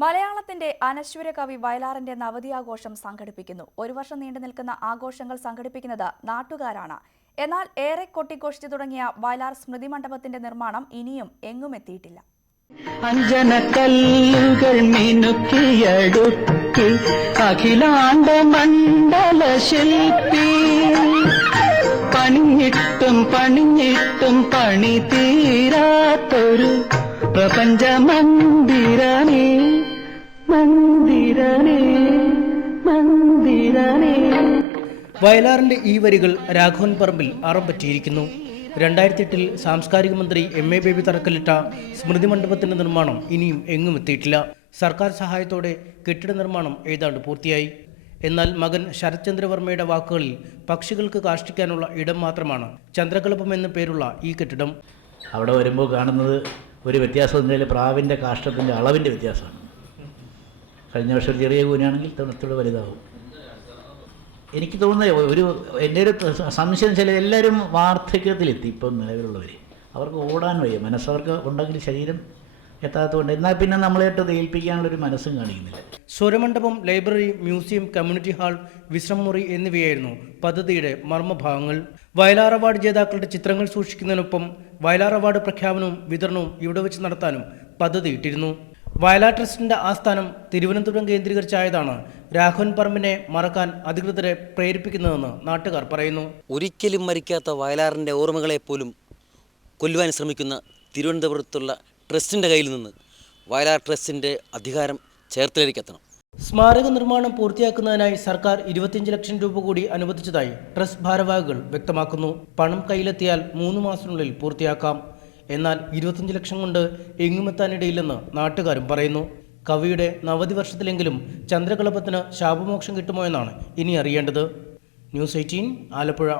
മലയാളത്തിന്റെ അനശ്വര കവി വയലാറിന്റെ നവതി ആഘോഷം സംഘടിപ്പിക്കുന്നു. ഒരു വർഷം നീണ്ടു നിൽക്കുന്ന ആഘോഷങ്ങൾ സംഘടിപ്പിക്കുന്നത് നാട്ടുകാരാണ്. എന്നാൽ ഏറെ കൊട്ടിഘോഷിച്ചു തുടങ്ങിയ വയലാർ സ്മൃതി മണ്ഡപത്തിന്റെ നിർമ്മാണം ഇനിയും എങ്ങും എത്തിയിട്ടില്ല. അഞ്ജനക്കല്ലുകൾ മിനുക്കിയടുക്കി അഖിലാണ്ട മണ്ഡല ശില്പി പണിഞ്ഞിട്ടും പണി തീരാത്തൊരു പ്രപഞ്ച മന്ദിരനേ മന്ദിരനേ മന്ദിരനേ. വയലാറിന്റെ ഈ വരികൾ രാഘവൻ പറമ്പിൽ അറം പറ്റിയിരിക്കുന്നു. 2008 സാംസ്കാരിക മന്ത്രി MA ബേബി തറക്കല്ലിട്ട സ്മൃതി മണ്ഡപത്തിന്റെ നിർമ്മാണം ഇനിയും എങ്ങും എത്തിയിട്ടില്ല. സർക്കാർ സഹായത്തോടെ കെട്ടിട നിർമ്മാണം ഏതാണ്ട് പൂർത്തിയായി. എന്നാൽ മകൻ ശരത്ചന്ദ്രവർമ്മയുടെ വാക്കുകളിൽ പക്ഷികൾക്ക് കാഷ്ടിക്കാനുള്ള ഇടം മാത്രമാണ് ചന്ദ്രകൽപ്പം എന്ന പേരുള്ള ഈ കെട്ടിടം. അവിടെ വരുമ്പോൾ കാണുന്നത് ഒരു വ്യത്യാസം എന്നതിൽ പ്രാവിൻ്റെ കാഷ്ടത്തിൻ്റെ അളവിൻ്റെ വ്യത്യാസമാണ്. കഴിഞ്ഞ വർഷം ഒരു ചെറിയ കൂനാണെങ്കിൽ തണുത്തോടെ വലുതാവും. എനിക്ക് തോന്നുന്നത് എൻ്റെ ഒരു സംശയം ചില എല്ലാവരും വാർദ്ധക്യത്തിലെത്തി. ഇപ്പം നിലവിലുള്ളവർ അവർക്ക് ഓടാൻ വയ്യ, മനസ്സവർക്ക് ഉണ്ടെങ്കിൽ ശരീരം എത്താത്തതുകൊണ്ട്. എന്നാൽ പിന്നെ നമ്മളായിട്ട് ഏൽപ്പിക്കാനുള്ളൊരു മനസ്സും കാണിക്കുന്നില്ല. സ്വരമണ്ഡപം, ലൈബ്രറി, മ്യൂസിയം, കമ്മ്യൂണിറ്റി ഹാൾ, വിശ്രമമുറി എന്നിവയായിരുന്നു പദ്ധതിയുടെ മർമ്മഭാഗങ്ങൾ. വയലാർ അവാർഡ് ജേതാക്കളുടെ ചിത്രങ്ങൾ സൂക്ഷിക്കുന്നതിനൊപ്പം വയലാർ അവാർഡ് പ്രഖ്യാപനവും വിതരണവും ഇവിടെ വെച്ച് നടത്താനും പദ്ധതിയിട്ടിരുന്നു. വയലാർ ട്രസ്റ്റിന്റെ ആസ്ഥാനം തിരുവനന്തപുരം കേന്ദ്രീകരിച്ചായതാണ് രാഘവൻ പറമ്പിനെ മറക്കാൻ അധികൃതരെ പ്രേരിപ്പിക്കുന്നതെന്ന് നാട്ടുകാർ പറയുന്നു. ഒരിക്കലും മരിക്കാത്ത വയലാറിൻ്റെ ഓർമ്മകളെപ്പോലും കൊല്ലുവാൻ ശ്രമിക്കുന്ന തിരുവനന്തപുരത്തുള്ള ട്രസ്റ്റിൻ്റെ കയ്യിൽ നിന്ന് വയലാർ ട്രസ്റ്റിൻ്റെ അധികാരം ചേർത്തലേക്കെത്തണം. സ്മാരക നിർമ്മാണം പൂർത്തിയാക്കുന്നതിനായി സർക്കാർ 25 ലക്ഷം രൂപ കൂടി അനുവദിച്ചതായി ട്രസ്റ്റ് ഭാരവാഹികൾ വ്യക്തമാക്കുന്നു. പണം കയ്യിലെത്തിയാൽ 3 മാസത്തിനുള്ളിൽ പൂർത്തിയാക്കാം. എന്നാൽ 25 ലക്ഷം കൊണ്ട് എങ്ങുമെത്താനിടയില്ലെന്ന് നാട്ടുകാരും പറയുന്നു. കവിയുടെ നവതി വർഷത്തിലെങ്കിലും ചന്ദ്രകൽപ്പത്തിന് ശാപമോക്ഷം കിട്ടുമോ എന്നാണ് ഇനി അറിയേണ്ടത്. ന്യൂസ് 18 ആലപ്പുഴ.